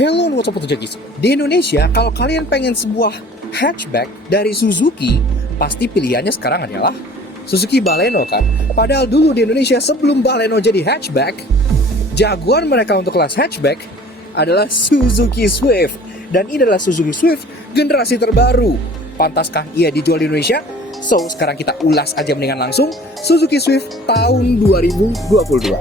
Hello, what's up Jagis? Di Indonesia, kalau kalian pengen sebuah hatchback dari Suzuki, pasti pilihannya sekarang adalah Suzuki Baleno kan? Padahal dulu di Indonesia sebelum Baleno jadi hatchback, jagoan mereka untuk kelas hatchback adalah Suzuki Swift. Dan ini adalah Suzuki Swift generasi terbaru. Pantaskah ia dijual di Indonesia? So, sekarang kita ulas aja mendingan langsung Suzuki Swift tahun 2022.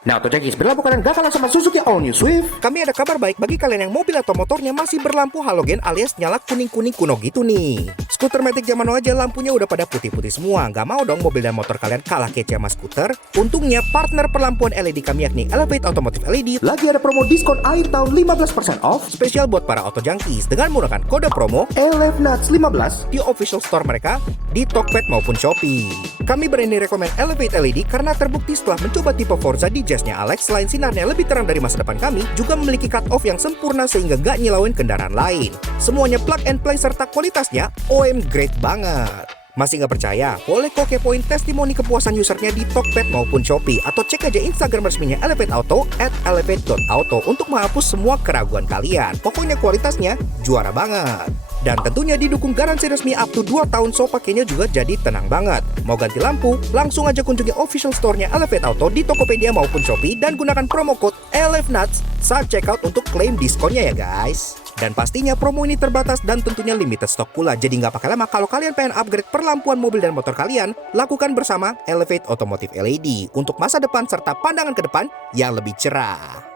Nah, Jagis, berlaku kalian gak kalah sama Suzuki All New Swift? Kami ada kabar baik bagi kalian yang mobil atau motornya masih berlampu halogen alias nyala kuning-kuning kuno gitu nih. Skuter Matic zaman now aja lampunya udah pada putih-putih semua. Gak mau dong mobil dan motor kalian kalah kece sama skuter? Untungnya partner perlampuan LED kami yakni Elevate Automotive LED lagi ada promo diskon akhir tahun 15% off spesial buat para auto junkies dengan menggunakan kode promo ELEVNUTS15 di official store mereka di Tokped maupun Shopee. Kami berani rekomend Elevate LED karena terbukti setelah mencoba tipe Forza di Jazznya Alex, selain sinarnya lebih terang dari masa depan kami, juga memiliki cut-off yang sempurna sehingga gak nyilauin kendaraan lain. Semuanya plug and play serta kualitasnya OM great banget. Masih gak percaya? Boleh kok kepoin testimoni kepuasan usernya di Tokped maupun Shopee, atau cek aja Instagram resminya Elevate Auto @elevate.auto untuk menghapus semua keraguan kalian. Pokoknya kualitasnya juara banget. Dan tentunya didukung garansi resmi up to 2 tahun, so pakainya juga jadi tenang banget. Mau ganti lampu? Langsung aja kunjungi official store-nya Elevate Auto di Tokopedia maupun Shopee dan gunakan promo code ELEVNUTS saat checkout untuk klaim diskonnya ya guys. Dan pastinya promo ini terbatas dan tentunya limited stock pula, jadi nggak pakai lama kalau kalian pengen upgrade perlampuan mobil dan motor kalian, lakukan bersama Elevate Automotive LED untuk masa depan serta pandangan ke depan yang lebih cerah.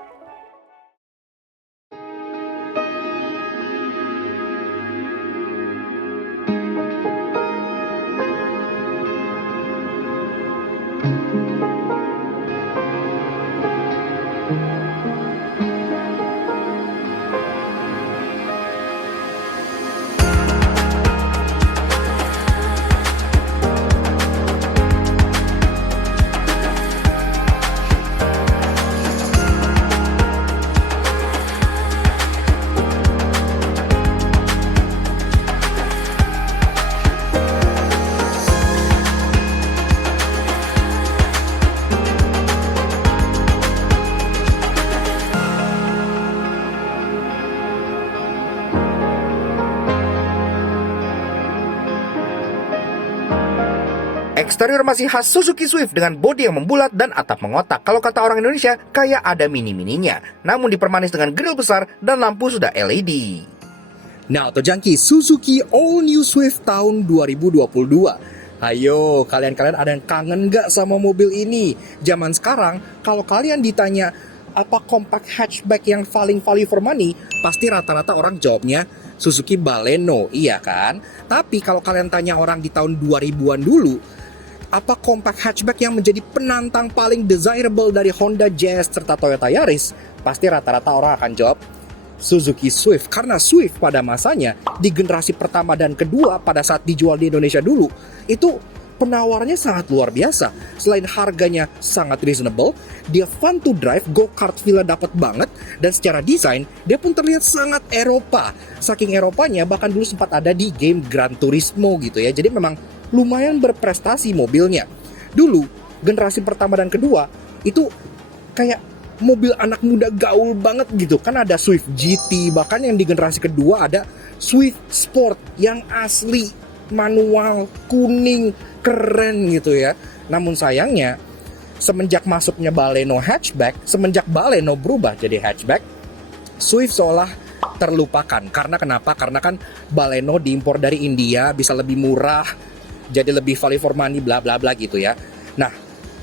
Eksterior masih khas Suzuki Swift dengan bodi yang membulat dan atap mengotak. Kalau kata orang Indonesia, kayak ada mini-mininya. Namun dipermanis dengan grill besar dan lampu sudah LED. Nah, Auto Junkie, Suzuki All New Swift tahun 2022. Ayo, kalian ada yang kangen gak sama mobil ini? Zaman sekarang, kalau kalian ditanya apa compact hatchback yang paling value for money, pasti rata-rata orang jawabnya Suzuki Baleno, iya kan? Tapi kalau kalian tanya orang di tahun 2000-an dulu, apa compact hatchback yang menjadi penantang paling desirable dari Honda Jazz serta Toyota Yaris? Pasti rata-rata orang akan jawab Suzuki Swift. Karena Swift pada masanya di generasi pertama dan kedua pada saat dijual di Indonesia dulu, itu penawarannya sangat luar biasa. Selain harganya sangat reasonable, dia fun to drive, go-kart feel dapat banget, dan secara desain dia pun terlihat sangat Eropa. Saking Eropanya bahkan dulu sempat ada di game Gran Turismo gitu ya. Jadi memang lumayan berprestasi mobilnya. Dulu generasi pertama dan kedua itu kayak mobil anak muda gaul banget gitu. Kan ada Swift GT, bahkan yang di generasi kedua ada Swift Sport yang asli manual, kuning, keren gitu ya. Namun sayangnya semenjak masuknya Baleno hatchback, semenjak Baleno berubah jadi hatchback, Swift seolah terlupakan. Karena kenapa? Karena kan Baleno diimpor dari India, bisa lebih murah, jadi lebih value for money, bla bla bla gitu ya. Nah,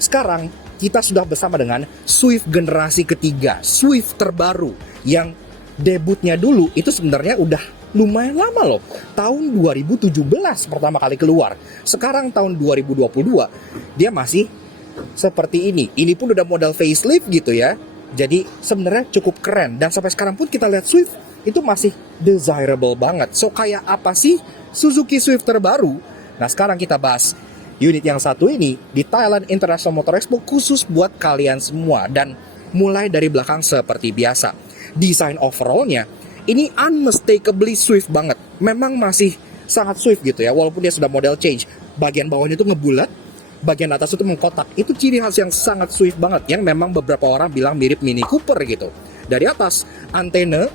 sekarang kita sudah bersama dengan Swift generasi ketiga, Swift terbaru yang debutnya dulu itu sebenarnya udah lumayan lama loh. Tahun 2017 pertama kali keluar. Sekarang tahun 2022 dia masih seperti ini. Ini pun udah model facelift gitu ya. Jadi sebenarnya cukup keren. Dan sampai sekarang pun kita lihat Swift itu masih desirable banget. So kayak apa sih Suzuki Swift terbaru? Nah, sekarang kita bahas unit yang satu ini di Thailand International Motor Expo khusus buat kalian semua. Dan mulai dari belakang seperti biasa. Desain overallnya ini unmistakably Swift banget. Memang masih sangat Swift gitu ya, walaupun dia sudah model change. Bagian bawahnya itu ngebulat, bagian atas itu mengkotak. Itu ciri khas yang sangat Swift banget, yang memang beberapa orang bilang mirip Mini Cooper gitu. Dari atas, antena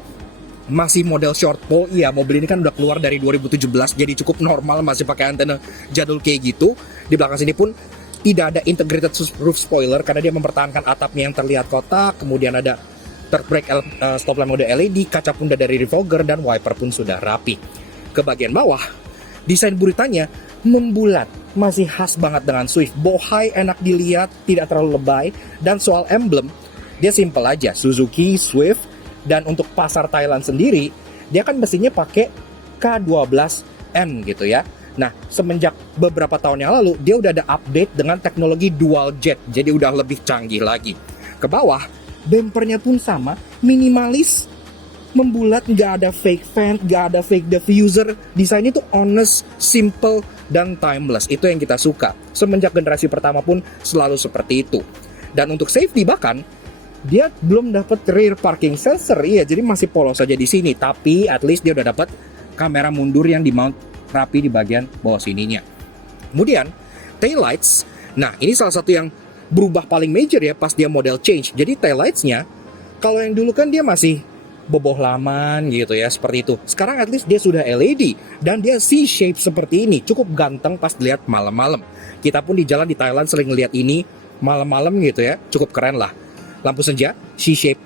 masih model short pole. Iya, mobil ini kan udah keluar dari 2017, jadi cukup normal masih pakai antena jadul kayak gitu. Di belakang sini pun tidak ada integrated roof spoiler karena dia mempertahankan atapnya yang terlihat kotak. Kemudian ada third brake stop lamp mode LED, kaca pun udah dari refogger, dan wiper pun sudah rapi. Ke bagian bawah, desain buritannya membulat, masih khas banget dengan Swift. Bohai enak dilihat, tidak terlalu lebay. Dan soal emblem, dia simple aja, Suzuki, Swift. Dan untuk pasar Thailand sendiri, dia kan mesinnya pakai K12M gitu ya. Nah, semenjak beberapa tahun yang lalu, dia udah ada update dengan teknologi dual jet, jadi udah lebih canggih lagi. Ke bawah, bumpernya pun sama, minimalis, membulat, nggak ada fake vent, nggak ada fake diffuser. Desainnya tuh honest, simple, dan timeless. Itu yang kita suka. Semenjak generasi pertama pun selalu seperti itu. Dan untuk safety bahkan, dia belum dapat rear parking sensor, iya, jadi masih polos saja di sini. Tapi at least dia udah dapat kamera mundur yang dimount rapi di bagian bawah sininya. Kemudian taillights, nah ini salah satu yang berubah paling major ya pas dia model change. Jadi taillights-nya, kalau yang dulu kan dia masih boboh laman gitu ya, seperti itu. Sekarang at least dia sudah LED dan dia C-shape seperti ini, cukup ganteng pas dilihat malam-malam. Kita pun di jalan di Thailand sering lihat ini malam-malam gitu ya, cukup keren lah. Lampu senja C-shape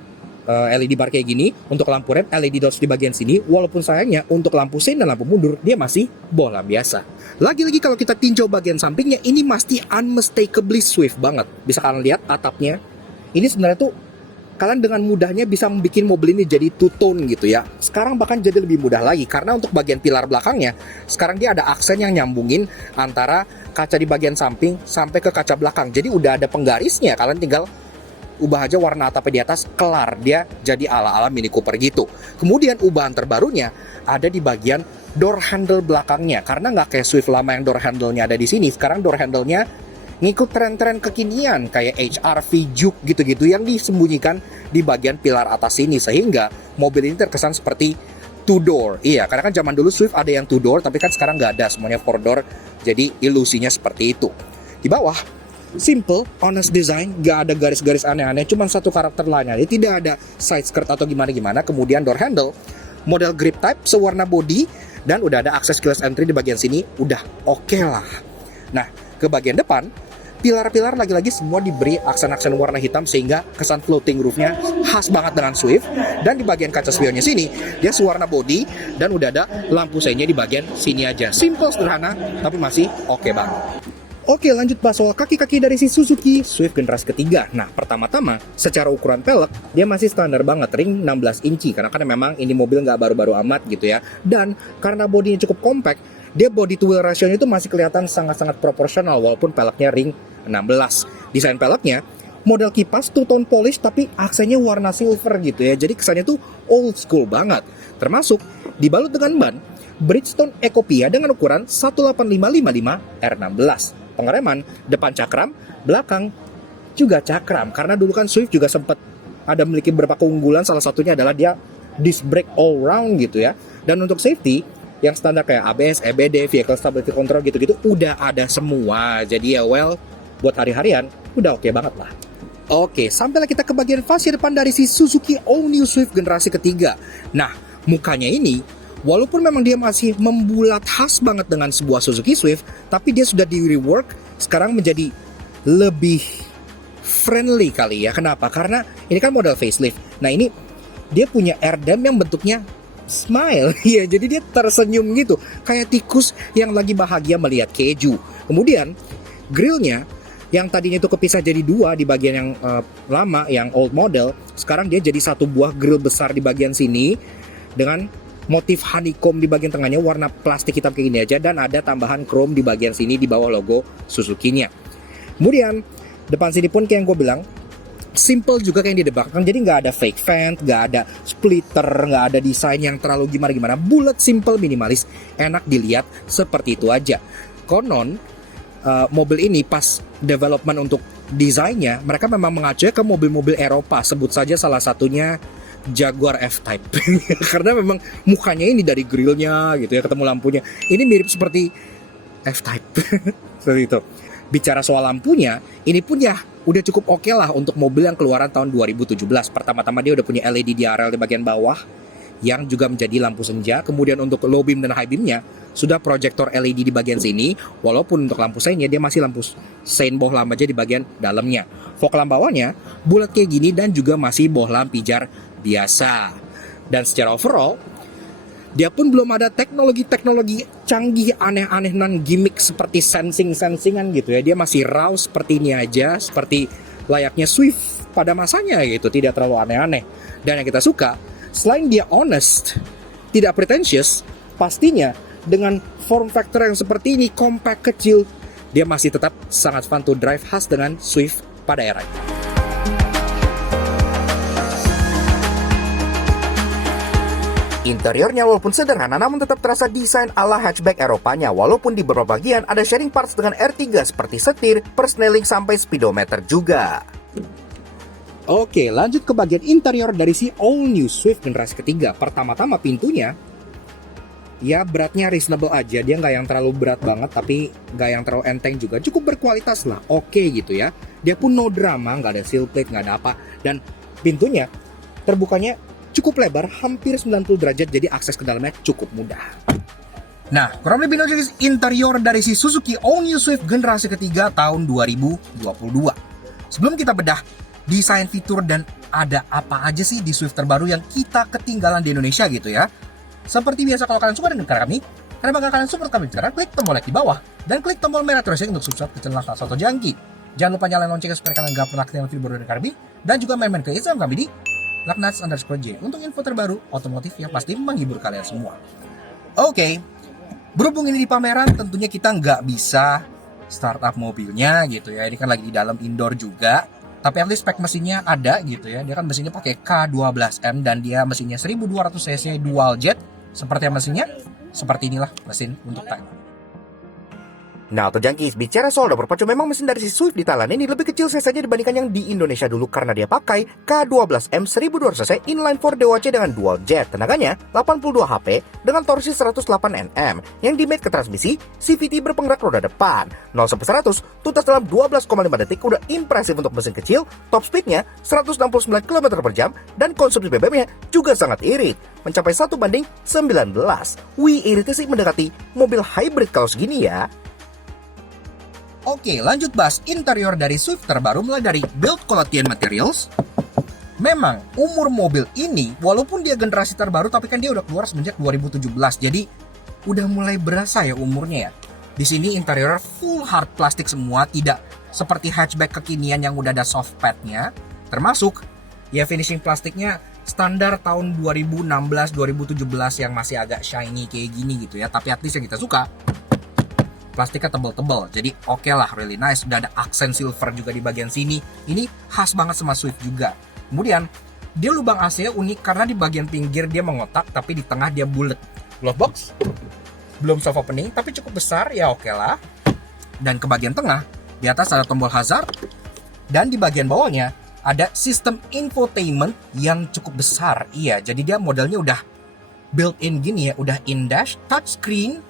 LED bar kayak gini. Untuk lampu red LED dots di bagian sini. Walaupun sayangnya untuk lampu sein dan lampu mundur dia masih bola biasa. Lagi-lagi kalau kita tinjau bagian sampingnya, ini masih unmistakably Swift banget. Bisa kalian lihat atapnya. Ini sebenarnya tuh kalian dengan mudahnya bisa membuat mobil ini jadi two-tone gitu ya. Sekarang bahkan jadi lebih mudah lagi, karena untuk bagian pilar belakangnya, sekarang dia ada aksen yang nyambungin antara kaca di bagian samping sampai ke kaca belakang. Jadi udah ada penggarisnya, kalian tinggal ubah aja warna atapnya di atas, kelar, dia jadi ala-ala Mini Cooper gitu. Kemudian ubahan terbarunya ada di bagian door handle belakangnya, karena nggak kayak Swift lama yang door handle-nya ada di sini. Sekarang door handle-nya ngikut tren-tren kekinian kayak HRV, Juke gitu-gitu yang disembunyikan di bagian pilar atas sini, sehingga mobil ini terkesan seperti two door. Iya, karena kan zaman dulu Swift ada yang two door, tapi kan sekarang nggak ada, semuanya four door, jadi ilusinya seperti itu. Di bawah simple, honest design, gak ada garis-garis aneh-aneh, cuma satu karakter lainnya. Jadi tidak ada side skirt atau gimana-gimana. Kemudian door handle, model grip type, sewarna body, dan udah ada akses keyless entry di bagian sini, udah oke lah. Nah, ke bagian depan, pilar-pilar lagi-lagi semua diberi aksen-aksen warna hitam sehingga kesan floating roofnya khas banget dengan Swift. Dan di bagian kaca spionnya sini, dia sewarna body, dan udah ada lampu seinnya di bagian sini aja. Simple, sederhana, tapi masih oke banget. Oke, lanjut bahas soal kaki-kaki dari si Suzuki Swift generasi ketiga. Nah, pertama-tama, secara ukuran pelek, dia masih standar banget, ring 16 inci. Karena kan memang ini mobil nggak baru-baru amat gitu ya. Dan karena bodinya cukup compact, dia body to wheel ratio-nya itu masih kelihatan sangat-sangat proporsional walaupun peleknya ring 16. Desain peleknya, model kipas two-tone polish tapi aksennya warna silver gitu ya. Jadi kesannya tuh old school banget. Termasuk dibalut dengan ban Bridgestone Ecopia dengan ukuran 18555 R16. Pengereman, depan cakram, belakang juga cakram. Karena dulu kan Swift juga sempat ada memiliki beberapa keunggulan, salah satunya adalah dia disc brake all round gitu ya. Dan untuk safety, yang standar kayak ABS, EBD, Vehicle Stability Control gitu-gitu udah ada semua. Jadi ya buat hari-harian udah oke banget lah. Oke, sampailah kita ke bagian fascia depan dari si Suzuki All New Swift generasi ketiga. Nah, mukanya ini walaupun memang dia masih membulat khas banget dengan sebuah Suzuki Swift, tapi dia sudah di-rework sekarang menjadi lebih friendly kali ya. Kenapa? Karena ini kan model facelift. Nah, ini dia punya airdam yang bentuknya smile. Ya, jadi dia tersenyum gitu, kayak tikus yang lagi bahagia melihat keju. Kemudian grillnya yang tadinya itu kepisah jadi dua di bagian yang lama, yang old model, sekarang dia jadi satu buah grill besar di bagian sini dengan motif honeycomb di bagian tengahnya, warna plastik hitam kayak gini aja, dan ada tambahan chrome di bagian sini di bawah logo Suzuki-nya. Kemudian depan sini pun kayak yang gue bilang, simple juga kayak yang di belakang, jadi nggak ada fake vent, nggak ada splitter, nggak ada desain yang terlalu gimana-gimana, bulat, simple, minimalis, enak dilihat, seperti itu aja. Konon mobil ini pas development untuk desainnya, mereka memang mengacu ke mobil-mobil Eropa, sebut saja salah satunya Jaguar F-Type. Karena memang mukanya ini dari grillnya gitu ya, ketemu lampunya. Ini mirip seperti F-Type. Seperti itu. Bicara soal lampunya, ini pun ya udah cukup oke lah untuk mobil yang keluaran tahun 2017. Pertama-tama dia udah punya LED DRL di bagian bawah yang juga menjadi lampu senja. Kemudian untuk low beam dan high beamnya sudah proyektor LED di bagian sini. Walaupun untuk lampu seinnya dia masih lampu sein bohlam aja di bagian dalamnya. Fog lamp bawahnya bulat kayak gini dan juga masih bohlam pijar biasa. Dan secara overall dia pun belum ada teknologi-teknologi canggih aneh-aneh non gimmick seperti sensingan gitu ya. Dia masih raw seperti ini aja, seperti layaknya Swift pada masanya gitu, tidak terlalu aneh-aneh. Dan yang kita suka, selain dia honest, tidak pretentious, pastinya dengan form factor yang seperti ini, compact kecil, dia masih tetap sangat fun to drive, khas dengan Swift pada era ini. Interiornya walaupun sederhana namun tetap terasa desain ala hatchback Eropanya, walaupun di beberapa bagian ada sharing parts dengan R3 seperti setir, persneling sampai speedometer juga. Oke, lanjut ke bagian interior dari si all new Swift generasi ketiga. Pertama-tama pintunya, ya beratnya reasonable aja. Dia nggak yang terlalu berat banget, tapi nggak yang terlalu enteng juga. Cukup berkualitas lah, oke gitu ya. Dia pun no drama, nggak ada seal plate, nggak ada apa. Dan pintunya terbukanya cukup lebar, hampir 90 derajat, jadi akses ke dalamnya cukup mudah. Nah, kurang lebih interior dari si Suzuki all new Swift generasi ketiga tahun 2022. Sebelum kita bedah desain, fitur, dan ada apa aja sih di Swift terbaru yang kita ketinggalan di Indonesia gitu ya. Seperti biasa, kalau kalian suka dengan kami, karena bakal kalian support kami sekarang, klik tombol like di bawah dan klik tombol merah terus untuk subscribe ke channel Soto Jangki. Jangan lupa nyalain loncengnya supaya kalian gak pernah ketinggalan video baru dari kami, dan juga main-main ke Instagram kami di laknats_j untuk info terbaru otomotif yang pasti menghibur kalian semua. Oke, berhubung ini di pameran, tentunya kita nggak bisa startup mobilnya gitu ya. Ini kan lagi di dalam indoor juga. Tapi at least spek mesinnya ada gitu ya. Dia kan mesinnya pakai K12M dan dia mesinnya 1200 cc dual jet. Seperti mesinnya, seperti inilah mesin untuk Thailand. Nah, Auto Junkies, bicara soal dapur pacu, memang mesin dari si Swift di Thailand ini lebih kecil cc-nya dibandingkan yang di Indonesia dulu karena dia pakai K12M 1200 cc inline 4 DOHC dengan dual jet. Tenaganya 82 HP dengan torsi 108 Nm yang dimate ke transmisi CVT berpenggerak roda depan. 0-100 tuntas dalam 12,5 detik, udah impresif untuk mesin kecil. Top speednya 169 km per jam dan konsumsi BBM-nya juga sangat irit, mencapai 1:19. Wih, iritnya sih mendekati mobil hybrid kalau segini ya. Oke, lanjut bahas interior dari Swift terbaru, mulai dari build quality and materials. Memang umur mobil ini, walaupun dia generasi terbaru, tapi kan dia udah keluar semenjak 2017. Jadi udah mulai berasa ya umurnya ya. Di sini interior full hard plastik semua, tidak seperti hatchback kekinian yang udah ada soft padnya. Termasuk ya finishing plastiknya standar tahun 2016-2017 yang masih agak shiny kayak gini gitu ya. Tapi at least yang kita suka, plastiknya tebal-tebal, jadi oke lah, really nice. Udah ada aksen silver juga di bagian sini. Ini khas banget sama Swift juga. Kemudian dia lubang AC unik karena di bagian pinggir dia mengotak, tapi di tengah dia bulat. Glove box belum soft opening, tapi cukup besar ya, oke lah. Dan ke bagian tengah, di atas ada tombol hazard, dan di bagian bawahnya ada sistem infotainment yang cukup besar. Iya, jadi dia modelnya udah built-in gini ya, udah in-dash, touchscreen,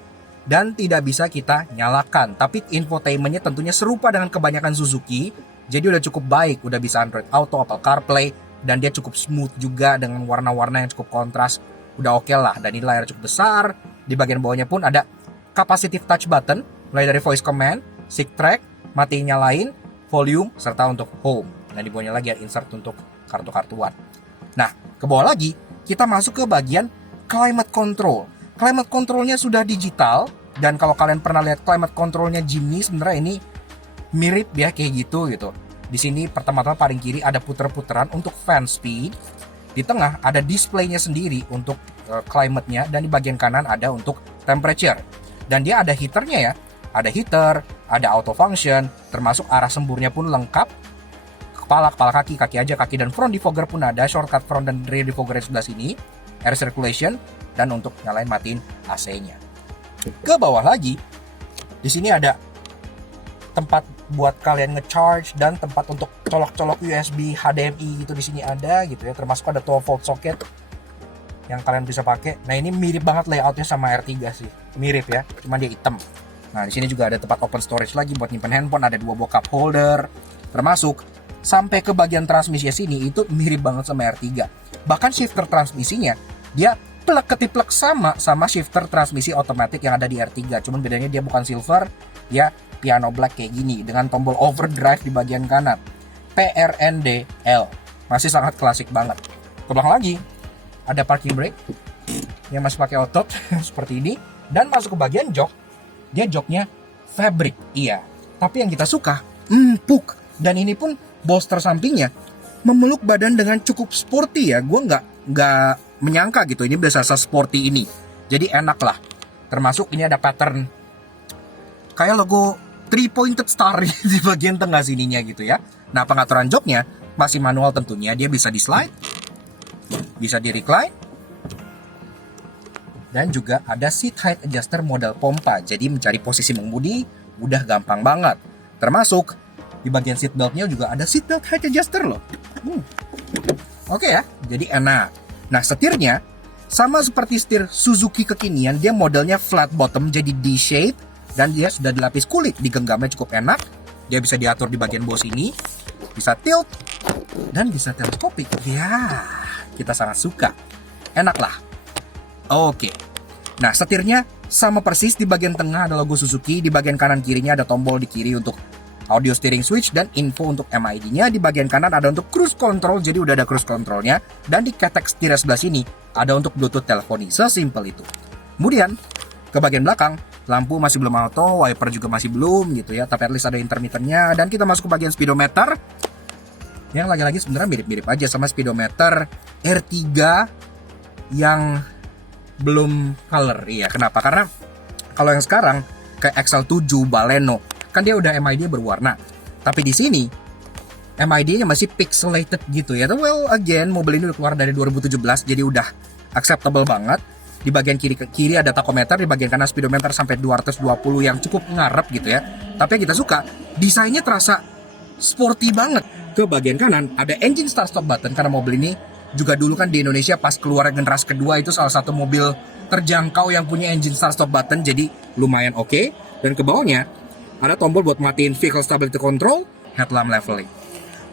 dan tidak bisa kita nyalakan. Tapi infotainmentnya tentunya serupa dengan kebanyakan Suzuki, jadi udah cukup baik, udah bisa Android Auto, Apple CarPlay, dan dia cukup smooth juga dengan warna-warna yang cukup kontras. Udah oke lah, dan ini layar cukup besar. Di bagian bawahnya pun ada capacitive touch button, mulai dari voice command, seek track, matiin nyalain, volume, serta untuk home. Dan di bawahnya lagi ada insert untuk kartu-kartuan. Nah, ke bawah lagi, kita masuk ke bagian climate control. Climate controlnya sudah digital, dan kalau kalian pernah lihat climate controlnya Jimny, sebenarnya ini mirip ya kayak gitu. Di sini pertama-tama paling kiri ada puter-puteran untuk fan speed, di tengah ada displaynya sendiri untuk climate-nya, dan di bagian kanan ada untuk temperature. Dan dia ada heaternya ya, ada heater, ada auto function, termasuk arah semburnya pun lengkap. Kepala kaki aja, kaki dan front defogger pun ada, shortcut front dan rear defogger di sebelah sini, air circulation, dan untuk nyalain matiin AC-nya. Ke bawah lagi, di sini ada tempat buat kalian nge-charge dan tempat untuk colok-colok USB HDMI gitu di sini ada gitu ya, termasuk ada 12 volt socket yang kalian bisa pakai. Nah, ini mirip banget layoutnya sama R3 sih, mirip ya, cuma dia hitam. Nah, di sini juga ada tempat open storage lagi buat nyimpen handphone, ada 2 buah cup holder, termasuk sampai ke bagian transmisi sini itu mirip banget sama R3. Bahkan shifter transmisinya dia plek ketiplek sama shifter transmisi otomatis yang ada di R3, cuman bedanya dia bukan silver, dia piano black kayak gini dengan tombol overdrive di bagian kanan. PRNDL. Masih sangat klasik banget. Ke belakang lagi ada parking brake yang masih pakai otot seperti ini, dan masuk ke bagian jok. Dia joknya fabric, iya. Tapi yang kita suka empuk, dan ini pun bolster sampingnya memeluk badan dengan cukup sporty ya. Gue nggak menyangka gitu ini bisa sporty ini. Jadi enak lah. Termasuk ini ada pattern kayak logo 3-pointed star di bagian tengah sininya gitu ya. Nah, pengaturan joknya masih manual tentunya. Dia bisa di slide, bisa di recline, dan juga ada seat height adjuster model pompa. Jadi mencari posisi mengemudi udah gampang banget. Termasuk di bagian seat beltnya juga ada seat belt height adjuster loh. Oke ya, jadi enak. Nah, setirnya sama seperti setir Suzuki kekinian, dia modelnya flat bottom jadi D-shape, dan dia sudah dilapis kulit. Digenggamnya cukup enak. Dia bisa diatur di bagian bawah sini, bisa tilt, dan bisa teleskopik. Ya, kita sangat suka. Enak lah. Oke. Nah, setirnya sama persis. Di bagian tengah ada logo Suzuki, di bagian kanan kirinya ada tombol di kiri untuk audio steering switch dan info untuk MID-nya. Di bagian kanan ada untuk cruise control, jadi udah ada cruise control-nya. Dan di ketek setir sebelah sini ada untuk Bluetooth teleponi. Sesimpel itu. Kemudian ke bagian belakang, lampu masih belum auto, wiper juga masih belum gitu ya, tapi at least ada intermittennya. Dan kita masuk ke bagian speedometer, yang lagi-lagi sebenarnya mirip-mirip aja sama speedometer R3 yang belum color. Iya, kenapa? Karena kalau yang sekarang kayak XL7 Baleno kan dia udah MID berwarna, tapi di sini MID-nya masih pixelated gitu ya. Well, again, mobil ini udah keluar dari 2017, jadi udah acceptable banget. Di bagian kiri ada tachometer, di bagian kanan speedometer sampai 220 yang cukup ngarep gitu ya. Tapi yang kita suka, desainnya terasa sporty banget. Ke bagian kanan ada engine start stop button, karena mobil ini juga dulu kan di Indonesia pas keluar generasi kedua itu salah satu mobil terjangkau yang punya engine start stop button, jadi lumayan oke. Dan ke bawahnya ada tombol buat matiin vehicle stability control, headlamp leveling.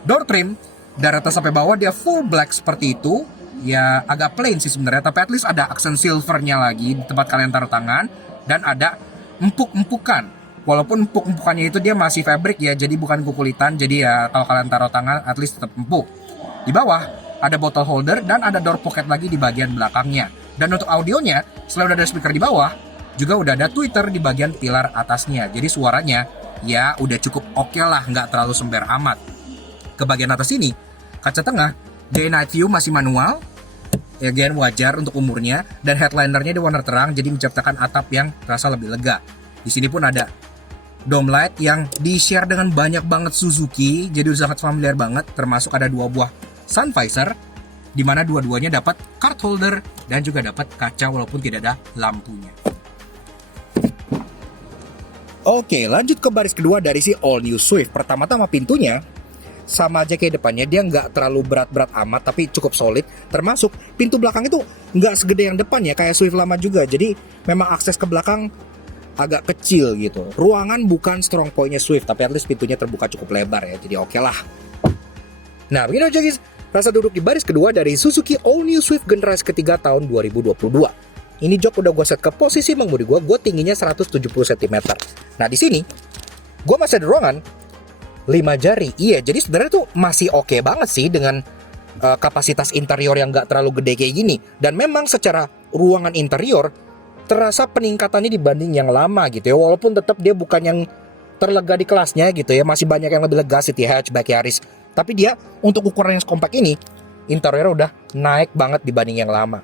Door trim dari atas sampai bawah dia full black seperti itu. Ya agak plain sih sebenarnya, tapi at least ada aksen silvernya lagi di tempat kalian taruh tangan, dan ada empuk-empukan. Walaupun empuk-empukannya itu dia masih fabric ya, jadi bukan kukulitan. Jadi ya kalau kalian taruh tangan at least tetap empuk. Di bawah ada bottle holder dan ada door pocket lagi di bagian belakangnya. Dan untuk audionya, selain udah ada speaker di bawah, juga udah ada tweeter di bagian pilar atasnya. Jadi suaranya ya udah cukup oke lah, nggak terlalu sember amat. Ke bagian atas ini, kaca tengah day night view masih manual, ya again wajar untuk umurnya, dan headlinernya di warna terang jadi menciptakan atap yang terasa lebih lega. Di sini pun ada dome light yang di-share dengan banyak banget Suzuki, jadi udah sangat familiar banget. Termasuk ada 2 buah sun visor, di mana dua-duanya dapat card holder dan juga dapat kaca walaupun tidak ada lampunya. Oke, lanjut ke baris kedua dari si All New Swift. Pertama-tama pintunya sama aja kayak depannya, dia nggak terlalu berat-berat amat tapi cukup solid. Termasuk pintu belakang itu nggak segede yang depan ya, kayak Swift lama juga. Jadi memang akses ke belakang agak kecil gitu. Ruangan bukan strong point-nya Swift, tapi at least pintunya terbuka cukup lebar ya, jadi oke lah. Nah, begini aja guys, rasa duduk di baris kedua dari Suzuki All New Swift generasi ketiga tahun 2022. Ini jok udah gue set ke posisi mengemudi gue tingginya 170 cm. Nah, di sini gue masih ada ruangan 5 jari. Iya, jadi sebenarnya tuh masih oke banget sih dengan kapasitas interior yang gak terlalu gede kayak gini. Dan memang secara ruangan interior terasa peningkatannya dibanding yang lama gitu ya. Walaupun tetap dia bukan yang terlega di kelasnya gitu ya, masih banyak yang lebih lega, City Hatchback, Yaris. Tapi dia untuk ukuran yang kompak ini, interior udah naik banget dibanding yang lama.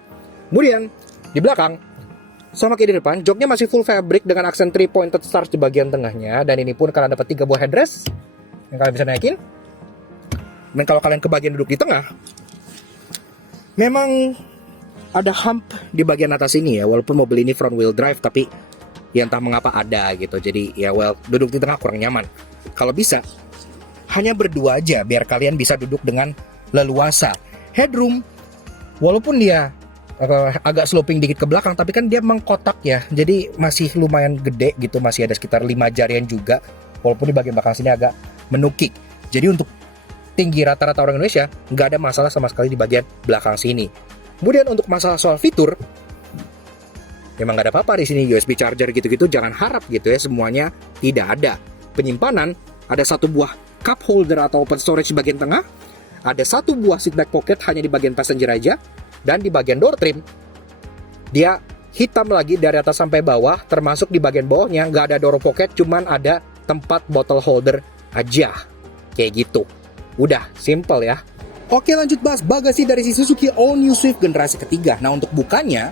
Kemudian di belakang sama kayak di depan, joknya masih full fabric dengan aksen 3-pointed stars di bagian tengahnya. Dan ini pun kalian dapat 3 buah headrest yang kalian bisa naikin. Dan kalau kalian ke bagian duduk di tengah, memang ada hump di bagian atas ini ya. Walaupun mobil ini front wheel drive, tapi ya entah mengapa ada gitu. Jadi ya duduk di tengah kurang nyaman. Kalau bisa, hanya berdua aja biar kalian bisa duduk dengan leluasa. Headroom, walaupun dia agak sloping dikit ke belakang, tapi kan dia mengkotak ya, jadi masih lumayan gede gitu, masih ada sekitar 5 jarian juga, walaupun di bagian belakang sini agak menukik. Jadi untuk tinggi rata-rata orang Indonesia nggak ada masalah sama sekali di bagian belakang sini. Kemudian untuk masalah soal fitur, memang nggak ada apa-apa di sini. USB charger gitu-gitu jangan harap gitu ya, semuanya tidak ada. Penyimpanan, ada satu buah cup holder atau open storage di bagian tengah, ada satu buah seat back pocket hanya di bagian passenger aja, dan di bagian door trim dia hitam lagi dari atas sampai bawah, termasuk di bagian bawahnya nggak ada door pocket, cuman ada tempat bottle holder aja, kayak gitu. Udah simple ya. Oke, lanjut bahas bagasi dari si Suzuki All New Swift generasi ketiga. Nah, untuk bukanya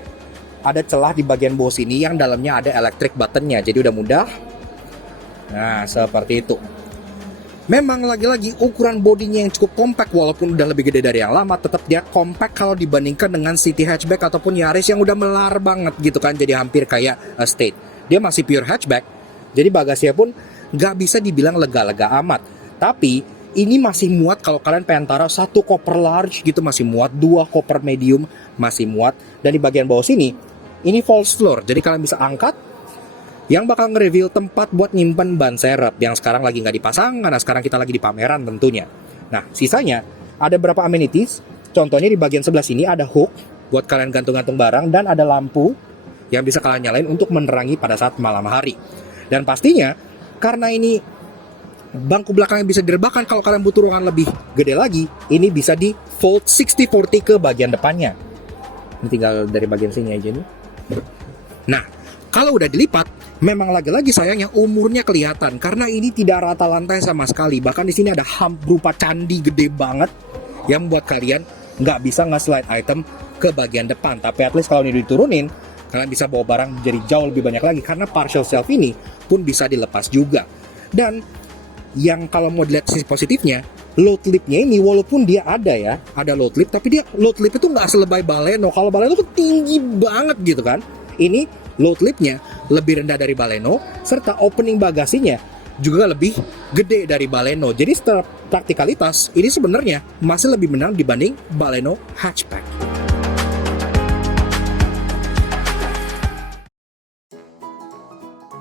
ada celah di bagian bawah sini yang dalamnya ada electric buttonnya, jadi udah mudah. Nah, seperti itu. Memang lagi-lagi ukuran bodinya yang cukup compact, walaupun udah lebih gede dari yang lama, tetap dia compact kalau dibandingkan dengan City Hatchback ataupun Yaris yang udah melar banget gitu kan, jadi hampir kayak Estate. Dia masih pure hatchback, jadi bagasinya pun nggak bisa dibilang lega-lega amat. Tapi ini masih muat kalau kalian pengen taruh satu koper large gitu, masih muat, 2 koper medium masih muat. Dan di bagian bawah sini, ini false floor, jadi kalian bisa angkat, yang bakal nge-reveal tempat buat nyimpen ban serep yang sekarang lagi nggak dipasang karena sekarang kita lagi di pameran tentunya. Nah, sisanya ada beberapa amenities. Contohnya di bagian sebelah sini ada hook buat kalian gantung-gantung barang, dan ada lampu yang bisa kalian nyalain untuk menerangi pada saat malam hari. Dan pastinya karena ini bangku belakangnya bisa direbahkan, kalau kalian butuh ruangan lebih gede lagi, ini bisa di fold 60-40 ke bagian depannya. Ini tinggal dari bagian sini aja nih. Nah, kalau udah dilipat, memang lagi-lagi sayangnya umurnya kelihatan karena ini tidak rata lantai sama sekali. Bahkan di sini ada hump berupa candi gede banget yang buat kalian nggak bisa nge-slide item ke bagian depan. Tapi at least kalau ini diturunin, kalian bisa bawa barang jadi jauh lebih banyak lagi karena partial shelf ini pun bisa dilepas juga. Dan yang kalau mau dilihat sisi positifnya, load lipnya ini walaupun dia ada ya, ada load lip, tapi dia load lip itu nggak selebay Baleno. Kalau Baleno tuh tinggi banget gitu kan. Ini load lipnya lebih rendah dari Baleno, serta opening bagasinya juga lebih gede dari Baleno. Jadi secara praktikalitas ini sebenarnya masih lebih menang dibanding Baleno hatchback.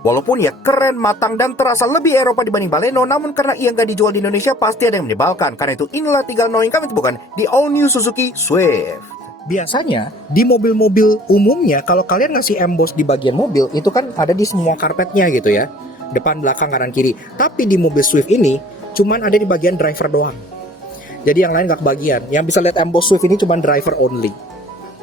Walaupun ya keren, matang, dan terasa lebih Eropa dibanding Baleno, namun karena ia nggak dijual di Indonesia pasti ada yang menyebalkan. Karena itu inilah 3 knowing kami temukan di All New Suzuki Swift. Biasanya di mobil-mobil umumnya kalau kalian ngasih emboss di bagian mobil itu kan ada di semua karpetnya gitu ya, depan, belakang, kanan, kiri. Tapi di mobil Swift ini cuman ada di bagian driver doang. Jadi yang lain nggak kebagian. Yang bisa lihat emboss Swift ini cuman driver only.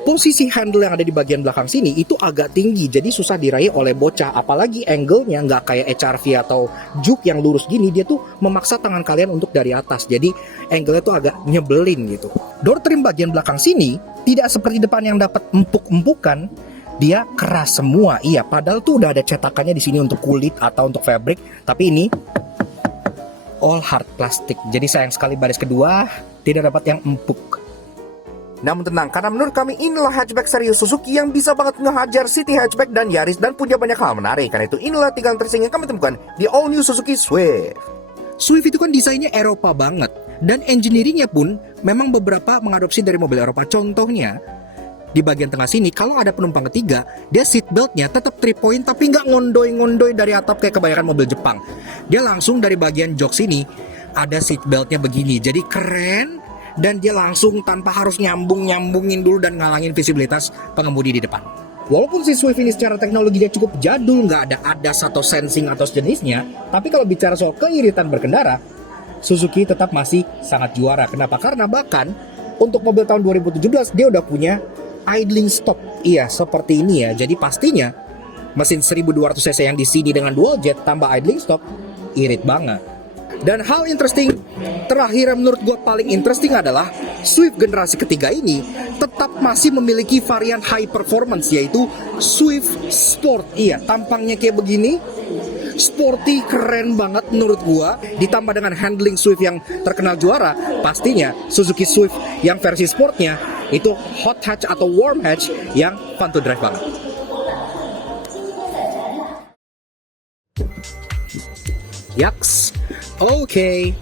Posisi handle yang ada di bagian belakang sini itu agak tinggi, jadi susah diraih oleh bocah. Apalagi angle-nya nggak kayak HRV atau Juke yang lurus gini, dia tuh memaksa tangan kalian untuk dari atas. Jadi angle-nya tuh agak nyebelin gitu. Door trim bagian belakang sini tidak seperti depan yang dapat empuk-empukan, dia keras semua. Iya, padahal tuh udah ada cetakannya di sini untuk kulit atau untuk fabric, tapi ini all hard plastic. Jadi sayang sekali baris kedua tidak dapat yang empuk. Namun tenang, karena menurut kami inilah hatchback serius Suzuki yang bisa banget ngehajar City Hatchback dan Yaris dan punya banyak hal menarik. Karena itu inilah 3 tersing yang kami temukan di All New Suzuki Swift. Swift itu kan desainnya Eropa banget, dan engineeringnya pun memang beberapa mengadopsi dari mobil Eropa. Contohnya di bagian tengah sini, kalau ada penumpang ketiga, dia seat beltnya tetap 3 point tapi nggak ngondoy-ngondoy dari atap kayak kebanyakan mobil Jepang. Dia langsung dari bagian jok sini ada seat beltnya begini, jadi keren. Dan dia langsung tanpa harus nyambungin dulu dan ngalangin visibilitas pengemudi di depan. Walaupun si Swift ini secara teknologi dia cukup jadul, nggak ada ADAS atau sensing atau sejenisnya, tapi kalau bicara soal keiritan berkendara, Suzuki tetap masih sangat juara. Kenapa? Karena bahkan untuk mobil tahun 2017 dia udah punya idling stop. Iya, seperti ini ya. Jadi pastinya mesin 1200 cc yang di sini dengan dual jet tambah idling stop irit banget. Dan hal interesting terakhir yang menurut gue paling interesting adalah Swift generasi ketiga ini tetap masih memiliki varian high performance, yaitu Swift Sport. Iya, tampangnya kayak begini, sporty, keren banget menurut gue. Ditambah dengan handling Swift yang terkenal juara, pastinya Suzuki Swift yang versi sportnya itu hot hatch atau warm hatch yang fun to drive banget. Yaks. Oke,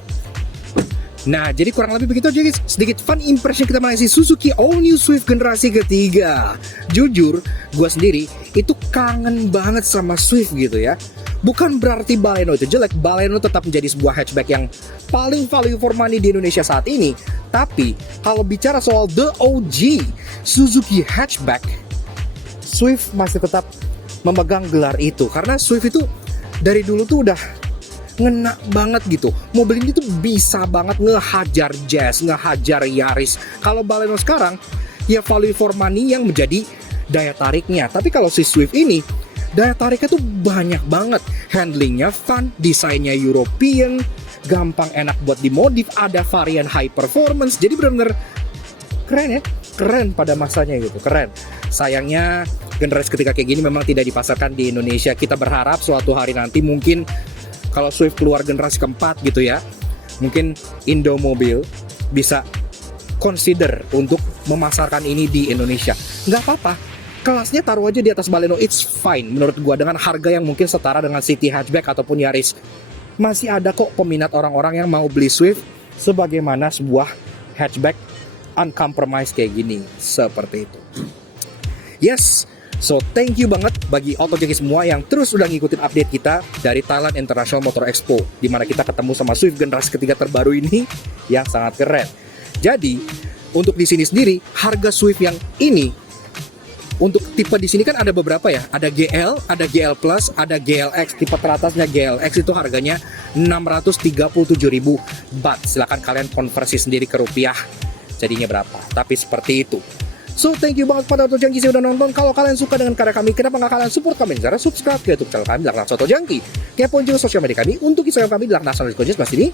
Nah, jadi kurang lebih begitu aja guys. Sedikit fun impression kita mengenai si Suzuki All New Swift generasi ketiga. Jujur, gue sendiri itu kangen banget sama Swift gitu ya. Bukan berarti Baleno itu jelek. Baleno tetap menjadi sebuah hatchback yang paling value for money di Indonesia saat ini. Tapi, kalau bicara soal the OG Suzuki hatchback, Swift masih tetap memegang gelar itu. Karena Swift itu dari dulu tuh udah ngena banget gitu. Mobil ini tuh bisa banget ngehajar Jazz, ngehajar Yaris. Kalau Baleno sekarang, ya value for money yang menjadi daya tariknya. Tapi kalau si Swift ini, daya tariknya tuh banyak banget. Handlingnya fun, desainnya European, gampang enak buat dimodif, ada varian high performance. Jadi benar-benar keren ya, keren pada masanya gitu, keren. Sayangnya generasi ketiga kayak gini memang tidak dipasarkan di Indonesia. Kita berharap suatu hari nanti mungkin kalau Swift keluar generasi keempat gitu ya, mungkin Indomobil bisa consider untuk memasarkan ini di Indonesia. Nggak apa-apa, kelasnya taruh aja di atas Baleno, it's fine menurut gua, dengan harga yang mungkin setara dengan City Hatchback ataupun Yaris. Masih ada kok peminat orang-orang yang mau beli Swift sebagaimana sebuah hatchback uncompromised kayak gini, seperti itu. Yes, so thank you banget bagi Auto Junkie semua yang terus udah ngikutin update kita dari Thailand International Motor Expo, di mana kita ketemu sama Swift generasi ketiga terbaru ini yang sangat keren. Jadi, untuk di sini sendiri harga Swift yang ini untuk tipe di sini kan ada beberapa ya, ada GL, ada GL Plus, ada GLX. Tipe teratasnya GLX itu harganya 637.000 baht. Silahkan kalian konversi sendiri ke rupiah jadinya berapa. Tapi seperti itu. So thank you banget pada Auto Junkie yang udah nonton. Kalau kalian suka dengan karya kami, kenapa nggak kalian support kami dengan cara subscribe ke YouTube channel kami Laknas Auto Junkie. Kepoin juga sosial media kami untuk Instagram kami Laknas_Mas ini,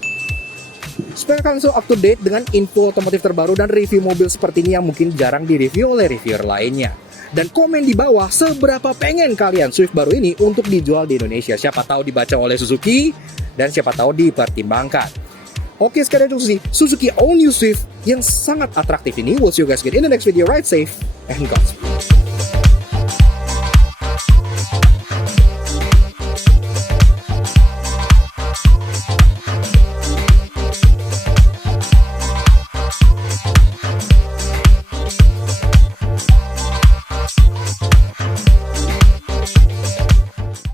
supaya kalian selalu up to date dengan info otomotif terbaru dan review mobil seperti ini yang mungkin jarang direview oleh reviewer lainnya. Dan komen di bawah seberapa pengen kalian Swift baru ini untuk dijual di Indonesia. Siapa tahu dibaca oleh Suzuki dan siapa tahu dipertimbangkan. Oke, sekarang itu Suzuki All New Swift yang sangat atraktif ini. We'll see you guys again in the next video. Ride safe and Godspeed.